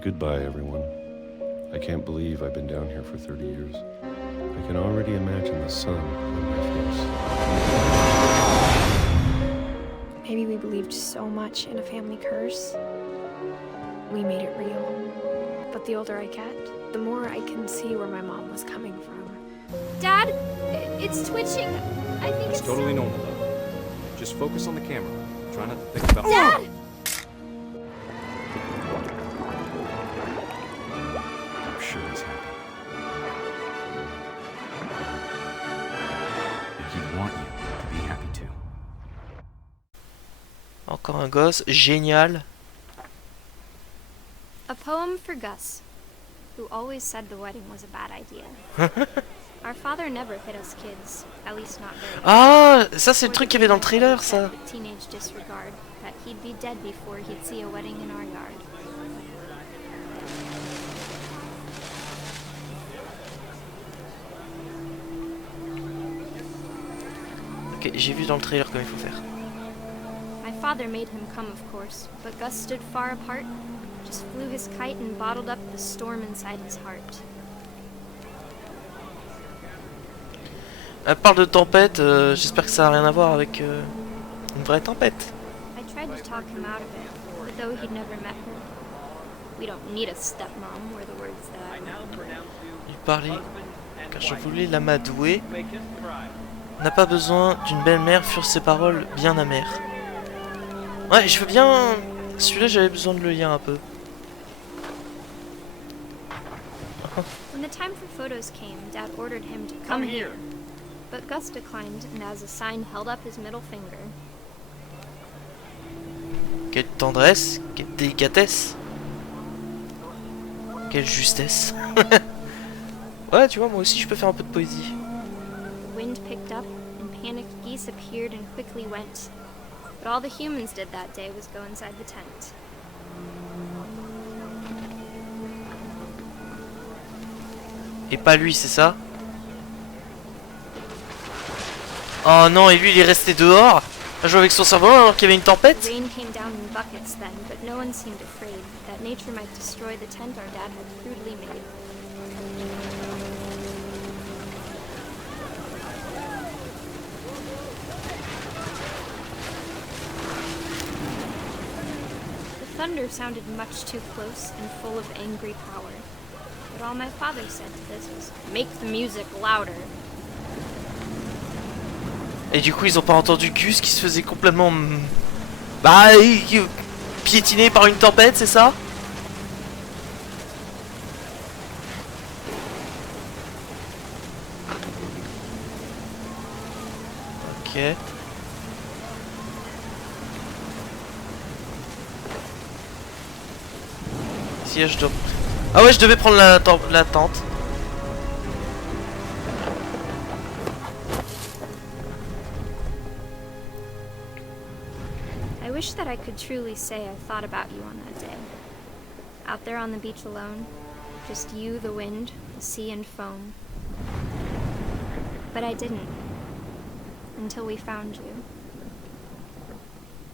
Goodbye, everyone. I can't believe I've been down here for 30 years. I can already imagine the sun on my face. Maybe we believed so much in a family curse. We made it real. But the older I get, the more I can see where my mom was coming from. Dad, it's twitching. I think It's it's totally normal, though. Just focus on the camera. Try not to think about... Dad! I'm sure he's happy. And he'd want you to be happy too. Encore un gosse, génial. A poem for Gus, who always said the wedding was a bad idea. Our father never hit us kids, at least not very Ah, ça c'est le truc qu'il y avait dans le trailer, ça. with teenage disregard, that he'd be dead before he'd see a wedding in our yard. Ok, j'ai vu dans le trailer comment il faut faire. My father made him come, of course, but Gus stood far apart, just flew his kite and bottled up the storm inside his heart. Elle parle de tempête, j'espère que ça n'a rien à voir avec une vraie tempête. I tried to talk him out of it, but though he'd never met her, we don't need a stepmom, were the words that Il parlait car je voulais l'amadouer. N'a pas besoin d'une belle-mère, furent ses paroles bien amères. Ouais, je veux bien... Celui-là, j'avais besoin de le lire un peu. When the time for photos came, Dad ordered him to come here. But Gus declined, and as a sign held up his middle finger. Quelle tendresse, quelle délicatesse. Quelle justesse. Ouais, tu vois, moi aussi, je peux faire un peu de poésie. The wind picked up, and panicked geese appeared and quickly went. But all the humans did that day was go inside the tent. Et pas lui, c'est ça? Oh non, et lui, il est resté dehors à jouer avec son cerveau alors qu'il y avait une tempête? Rain came down in buckets then, but no one seemed afraid that nature might destroy the tent our dad had crudely made. The thunder sounded much too close and full of angry power. But all my father said to this was, "Make the music louder." Et du coup, ils ont pas entendu Gus qui se faisait complètement... Bah, piétiné par une tempête, c'est ça? Ok. Si, je dois... Ah ouais, je devais prendre la tente. I wish that I could truly say I thought about you on that day. Out there on the beach alone, just you, the wind, the sea and foam. But I didn't. Until we found you.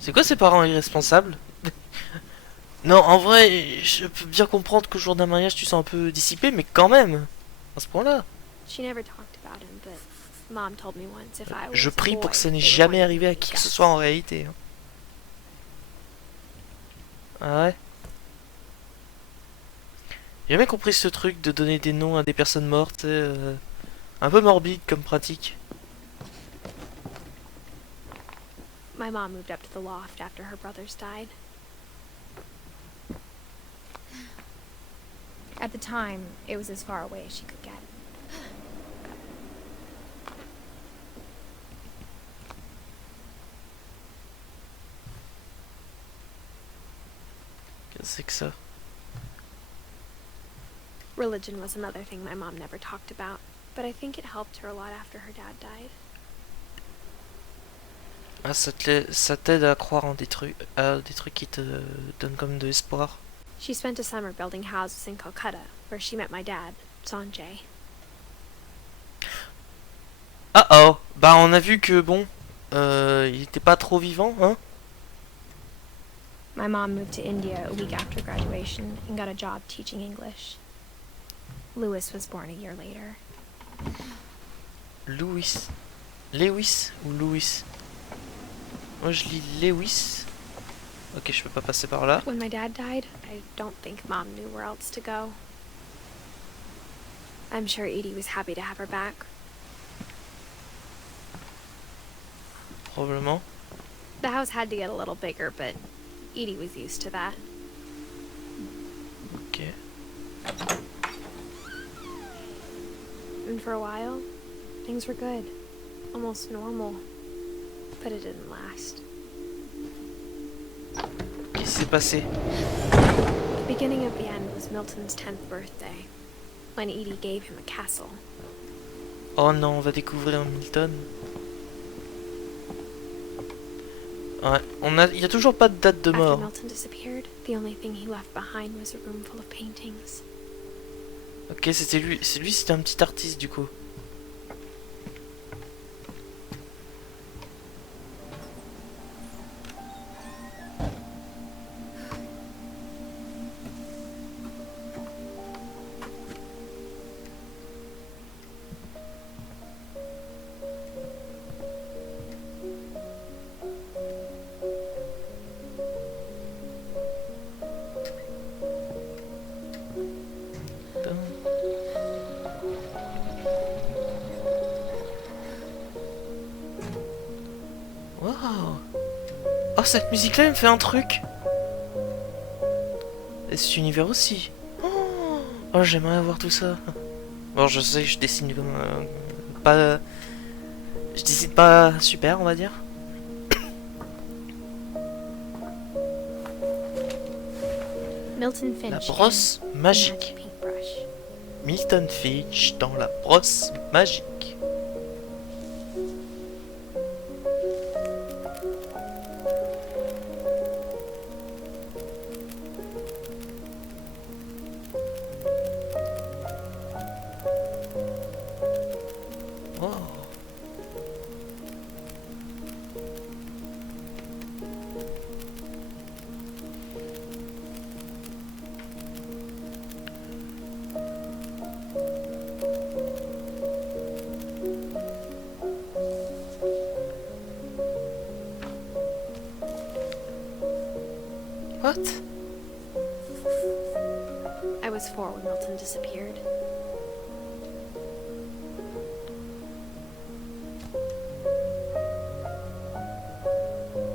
C'est quoi ces parents irresponsables? Non, en vrai, je peux bien comprendre qu'au jour d'un mariage tu sens un peu dissipé, mais quand même, à ce point-là. She never talked about him, but Mom told me once if I was Je a prie boy, pour que ça n'ait they would jamais want arrivé à qui que ce soit en réalité. Hein. Ah ouais. J'ai jamais compris ce truc de donner des noms à des personnes mortes, un peu morbide comme pratique. My mom moved up to the loft after her brothers died. At the time, it was as far away as she could get. Qu'est-ce que c'est que ça? Religion was another thing my mom never talked about, but I think it helped her a lot after her dad died. Ah, ça t'aide à croire en des trucs qui te donnent comme de l'espoir. She spent a summer building houses in Calcutta, where she met my dad, Sanjay. Ah oh, bah on a vu que bon, il était pas trop vivant, hein. My mom moved to India a week after graduation and got a job teaching English. Lewis was born a year later. Louis. Lewis ou Louis? Moi je lis Lewis. Ok, je peux pas passer par là. When my dad died, I don't think Mom knew where else to go. I'm sure Edie was happy to have her back. Probablement. The house had to get a little bigger, but Edie was used to that. Ok. And for a while, things were good. Almost normal. But it didn't last. Qu'est-ce qui s'est passé? The beginning of the end was Milton's 10th birthday, when Edie gave him a castle. Oh non, on va découvrir Milton. Ouais, il y a toujours pas de date de After mort. Milton disappeared, the only thing he left behind was a room full of paintings. Ok, c'était lui. C'était un petit artiste du coup. Waouh! Oh, cette musique-là, elle me fait un truc! Et cet univers aussi! Oh, j'aimerais avoir tout ça! Bon, je sais, je dessine comme pas. Je dessine pas super, on va dire. Milton La Finch. brosse and magique. magic paintbrush. Milton Finch dans la brosse magique. Oh. What? I was 4 when Milton disappeared.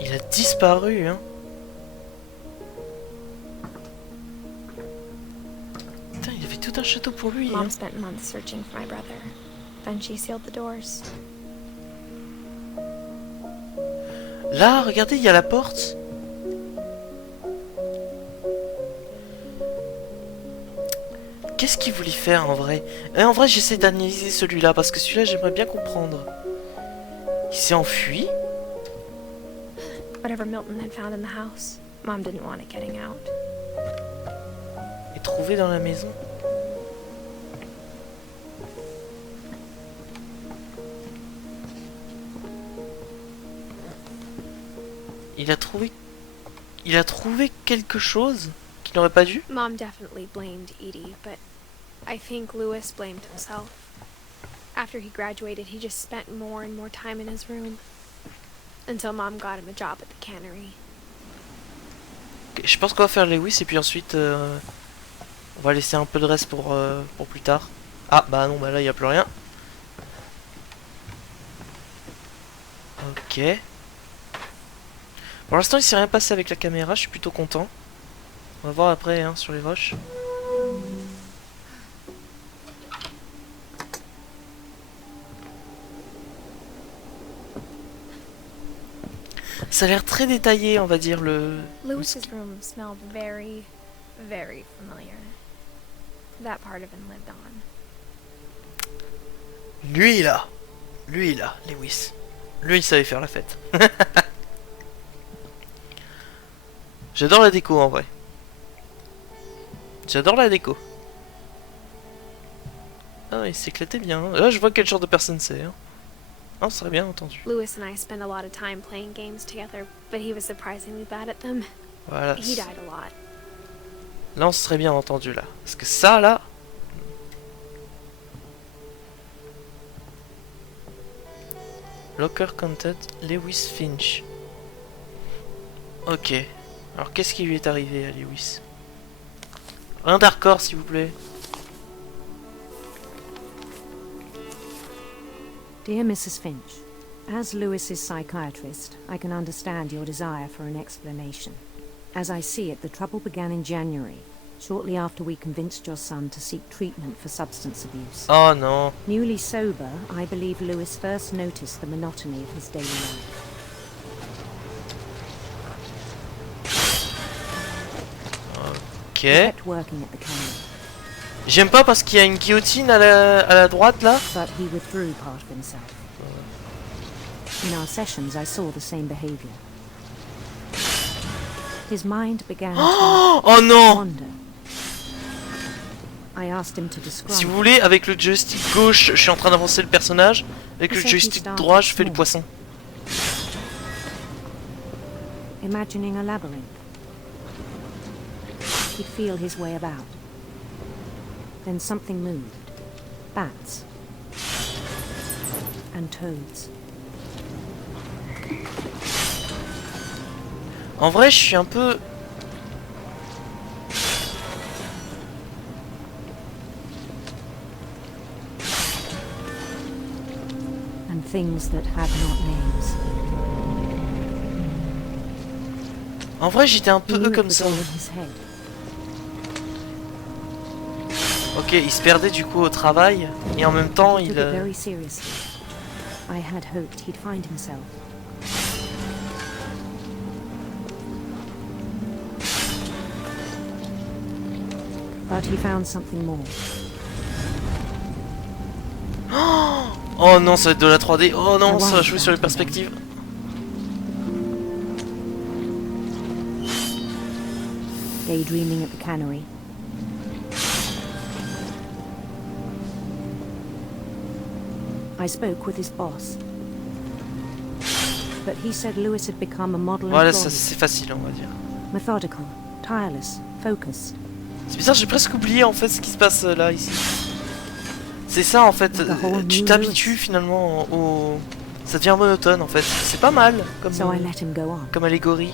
Il a disparu, hein. Putain, il avait tout un château pour lui, hein. Mom spent months searching for my brother. Then she sealed the doors. Là, regardez, il y a la porte. Qu'est-ce qu'il voulait faire en vrai? En vrai, j'essaie d'analyser celui-là parce que celui-là, j'aimerais bien comprendre. Il s'est enfui. Whatever Milton had found in the house, Mom didn't want it getting out. Et trouvé dans la maison. Il a trouvé quelque chose qu'il n'aurait pas dû. Mom definitely blamed Edie, but I think Lewis blamed himself. After he graduated, he just spent more and more time in his room. Until Mom got him a job at the cannery. Okay, je pense qu'on va faire Lewis et puis ensuite on va laisser un peu de reste pour plus tard. Ah bah non, bah là il n'y a plus rien. Ok. Pour l'instant il s'est rien passé avec la caméra, je suis plutôt content. On va voir après hein, sur les roches. Ça a l'air très détaillé, on va dire, Lewis's room smelled very, very familiar. That part of him lived on. Lui là, Lewis. Lui il savait faire la fête. J'adore la déco en vrai. J'adore la déco. Ah il s'éclatait bien. Hein. Là je vois quel genre de personne c'est. Hein. Oh, ça serait bien entendu. Lewis and I spent a lot of time playing games together, but he was surprisingly bad at them. Voilà. He died a lot. Là, on serait bien entendu, là. Parce que ça, là... Locker Content, Lewis Finch. Ok. Alors, qu'est-ce qui lui est arrivé à Lewis? Un d'hardcore, s'il vous plaît. Dear Mrs. Finch, as Lewis's psychiatrist, I can understand your desire for an explanation. As I see it, the trouble began in January, shortly after we convinced your son to seek treatment for substance abuse. Oh non. Newly sober, I believe Lewis first noticed the monotony of his daily life. Ok. He kept working at the cannery, J'aime pas parce qu'il y a une guillotine à la droite, là. but he withdrew part of himself. In our sessions, I saw the same behavior. His mind began to Oh non. wander. I asked him to describe. Si vous voulez, avec le joystick gauche, je suis en train d'avancer le personnage. Avec le joystick droit, je fais le poisson. Imagining a labyrinth. He'd feel his way about. Then something moved. Bats. And toads. En vrai, je suis un peu... And things that had not names. En vrai, j'étais un He knew peu it comme was ça. all in his head. Ok, il se perdait du coup au travail. Et en même temps, He took il... it very seriously. I had hoped he'd find himself. But he found something more. Oh non, ça va être de la 3D. Oh non, ça va jouer sur les perspectives. Daydreaming at the cannery. I spoke with his boss. But he said Lewis had become a model Voilà, ça employee. c'est facile, on va dire. Methodical, tireless, focused. C'est bizarre, j'ai presque oublié en fait ce qui se passe là, ici. C'est ça en fait, tu t'habitues finalement au... Ça devient monotone en fait. C'est pas mal comme, So I let him go on. comme allégorie.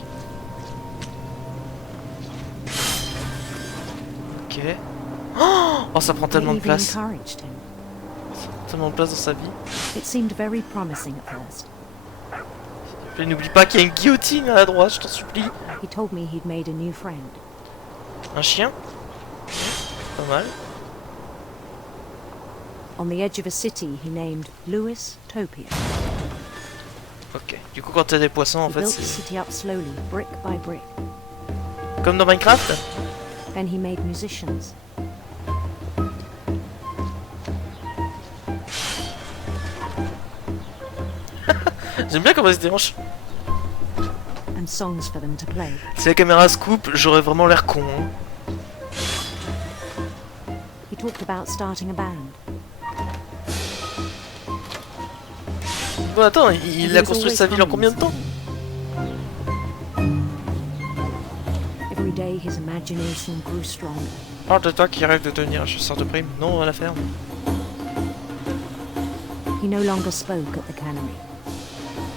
Ok. Oh, ça prend I tellement de even place. encouraged him. Tellement de place dans sa vie. It seemed very promising at first. Et n'oublie pas qu'il y a une guillotine à la droite, je t'en supplie. He told me he'd made a new friend. Un chien. Pas mal. On the edge of a city he named Lewis Topia. Ok. Du coup, quand t'as des poissons, en He fait, built the c'est city up slowly, brick by brick. comme dans Minecraft. Then he made musicians. J'aime bien comment il se dérange. And songs for them to play. Si la caméra se coupe, j'aurais vraiment l'air con. Hein. He talked about starting a band. Bon, attends, il a construit sa ville en combien de temps? Every day his imagination grew stronger. Parle de toi qui rêve de devenir un chasseur de primes. Non, à la ferme. He no longer spoke at the cannery.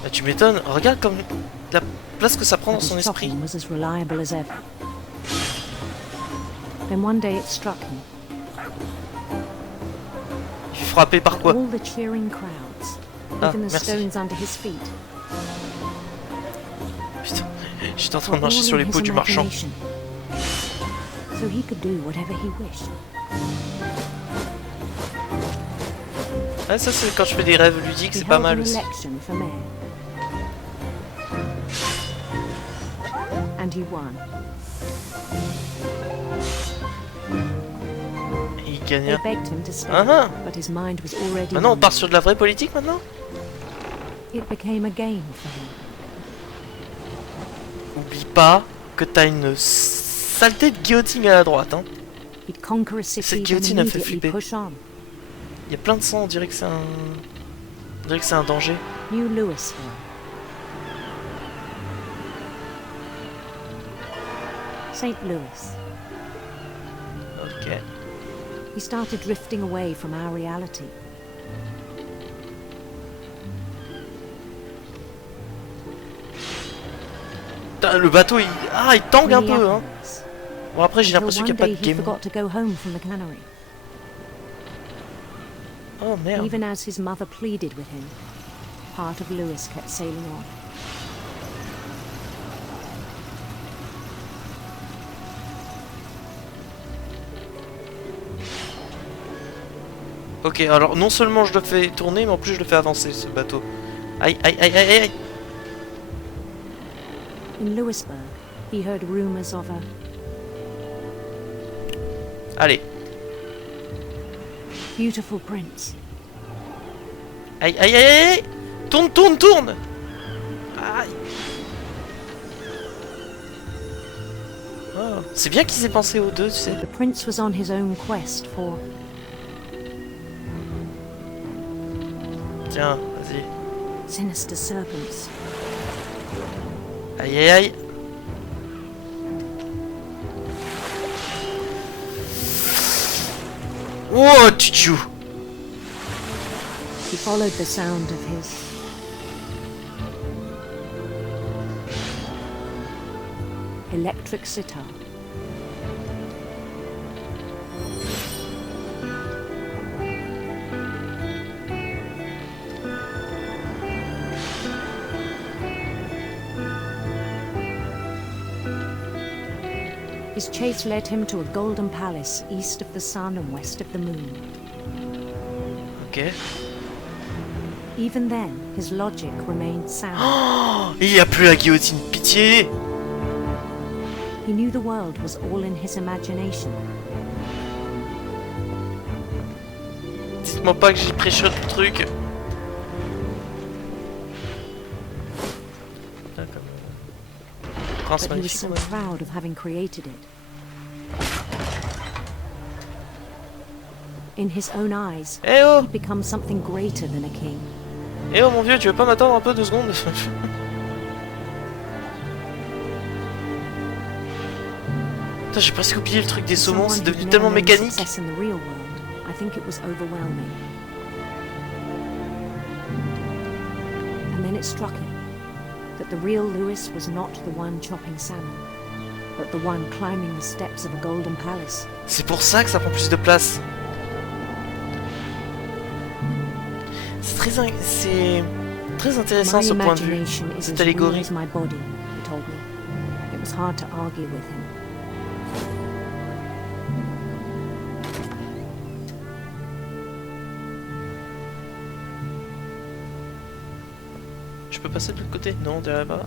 Bah, tu m'étonnes, regarde comme la place que ça prend dans But son his esprit. chopping was as reliable as ever. Then one day it struck him. Il fut frappé par quoi? All the cheering crowds, Ah, even the merci. stones under his feet. Putain, j'étais en train de were marcher all sur in les his peaux du marchand. imagination. So he could do whatever he wished. Ah, ça c'est quand je fais des rêves ludiques, He c'est pas held mal an aussi. election for mayor. And he won. Il They gagna. begged him to stay, Ah ah. but his mind was already Maintenant on on. part sur de la vraie politique maintenant? It became a game for him. Oublie pas que t'as une saleté de guillotine à la droite, hein. He'd conquer a city, Cette then guillotine a fait immediately flipper. push on. Il y a plein de sang, on dirait que c'est un... On dirait que c'est un danger. New Louisville. St. Louis. Ok. We started drifting away from our reality. Putain, le bateau, il tangue un Many peu, hein. echoes, Bon, après, j'ai until l'impression one qu'il n'y a day pas de he game. forgot to go home from the cannery. Oh, merde. Even as his mother pleaded with him, part of Lewis kept sailing on. Ok, alors non seulement je le fais tourner, mais en plus je le fais avancer, ce bateau. Aïe, aïe, aïe, aïe, aïe. In Lewisburg, he heard rumors of a Allez. beautiful prince. Aïe, aïe, aïe, aïe, aïe. Tourne, tourne, tourne. Aïe. Oh, c'est bien qu'ils aient pensé aux deux, tu sais. The prince was on his own quest for Tiens, vas-y. sinister serpents. Aïe, aïe, aïe. Oh, tchou. He followed the sound of his electric sitar. His chase led him to a golden palace east of the sun and west of the moon. Ok. Even then, his logic remained sound. Oh, il n'y a plus la guillotine, pitié. He knew the world was all in his imagination. Dites-moi pas que j'ai pré-shot le truc. Putain, comme... Prince But he was magnifique, so ouais. proud of having created it. In his own eyes, Eh oh, he'd become something greater than a king. eh oh mon vieux, tu veux pas m'attendre un peu 2 secondes? Putain, j'ai presque oublié le truc des For saumons, someone c'est who'd devenu never tellement known mécanique. success in the real world, I think it was overwhelming. And then it struck him that the real Lewis was not the one chopping salmon, but the one climbing the steps of a golden palace. C'est pour ça que ça prend plus de place. C'est très intéressant My ce point de vue, imagination is cette as real allégorie. as my body, he told me. It was hard to argue with him. Je peux passer de l'autre côté? Non, derrière pas.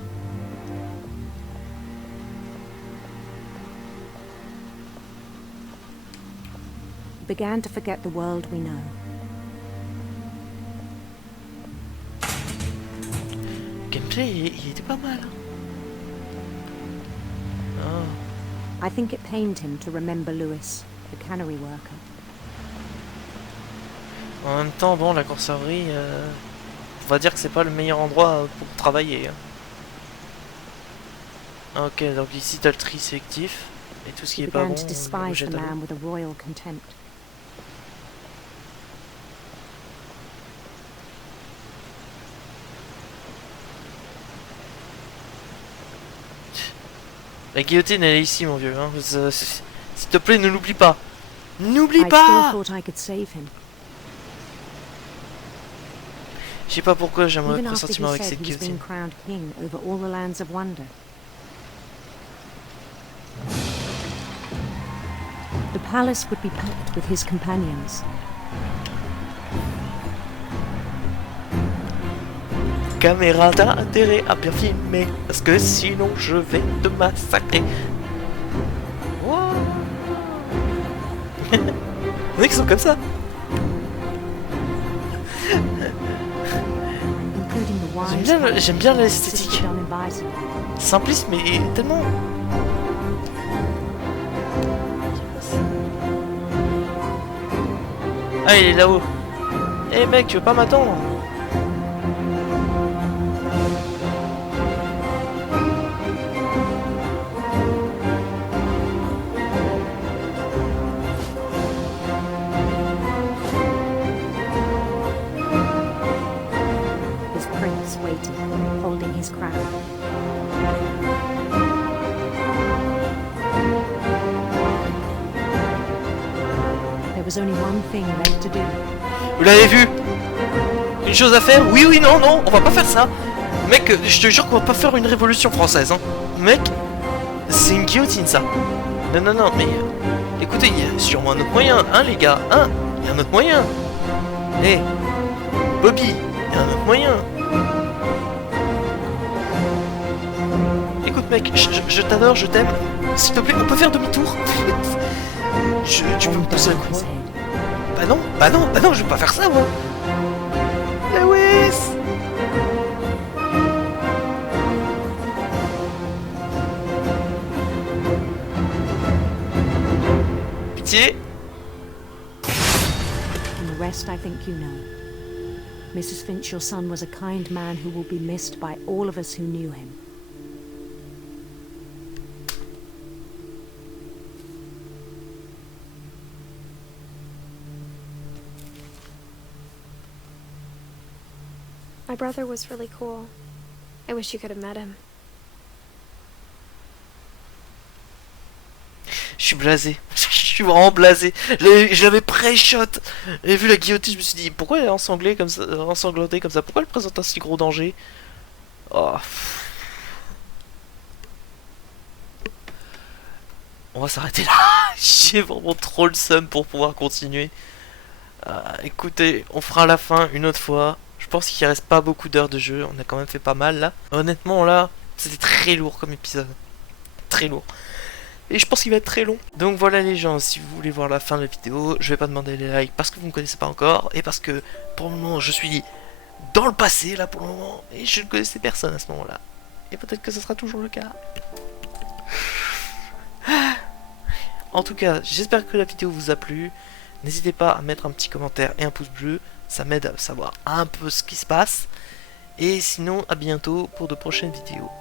He began to forget the world we know. Gameplay, il était pas mal. Oh. I think it pained him to remember Lewis, the cannery worker. En même temps, bon, la coursiverie, on va dire que c'est pas le meilleur endroit pour travailler. Hein. Ok, donc ici t'as le tri sélectif. Et tout ce qui He est pas began bon, to on despise jette the à l'eau. man with a royal contempt. La guillotine, elle est ici, mon vieux. Hein. S'il te plaît, ne l'oublie pas. N'oublie I still pas. thought I could save him. Je sais pas pourquoi j'aimerais Even un after he sentiment avec said cette he's guillotine. been crowned king over all the lands of wonder. The palace would be packed with his companions. Caméra t'as intérêt à bien filmer, parce que sinon je vais te massacrer. Wow. Il y en a qui sont comme ça. Including the wise J'aime bien who l'esthétique. insisted on inviting him. Simpliste mais tellement... Ah, il est là-haut. Eh mec, tu veux pas m'attendre? There's only one thing left to do. Vous l'avez vu? Une chose à faire? Oui, oui, non, non, on va pas faire ça. Mec, je te jure qu'on va pas faire une révolution française, hein. Mec, c'est une guillotine, ça. Non, non, non, mais... écoutez, il y a sûrement un autre moyen, hein, les gars, hein. Il y a un autre moyen. Hé, Bobby, il y a un autre moyen. Écoute, mec, je t'adore, je t'aime. S'il te plaît, on peut faire demi-tour. Tu peux me pousser un coup. Bah non, bah non, bah non, je vais pas faire ça, moi. Lewis! Pitié. And the rest I think you know. Mrs. Finch, your son was a kind man who will be missed by all of us who knew him. My brother was really cool. I wish you could have met him. Je suis blasé. Je suis vraiment blasé. Je l'avais pré-shot. J'ai vu la guillotine, je me suis dit, pourquoi elle est ensanglée comme ça, ensanglantée comme ça? Pourquoi elle présente un si gros danger? Oh. On va s'arrêter là. J'ai vraiment trop le seum pour pouvoir continuer. Écoutez, on fera la fin une autre fois. Je pense qu'il reste pas beaucoup d'heures de jeu. On a quand même fait pas mal là. Honnêtement là, c'était très lourd comme épisode. Très lourd. Et je pense qu'il va être très long. Donc voilà les gens, si vous voulez voir la fin de la vidéo, je vais pas demander les likes parce que vous ne connaissez pas encore. Et parce que pour le moment je suis dans le passé là pour le moment. Et je ne connaissais personne à ce moment là. Et peut-être que ce sera toujours le cas. En tout cas, j'espère que la vidéo vous a plu. N'hésitez pas à mettre un petit commentaire et un pouce bleu. Ça m'aide à savoir un peu ce qui se passe. Et sinon, à bientôt pour de prochaines vidéos.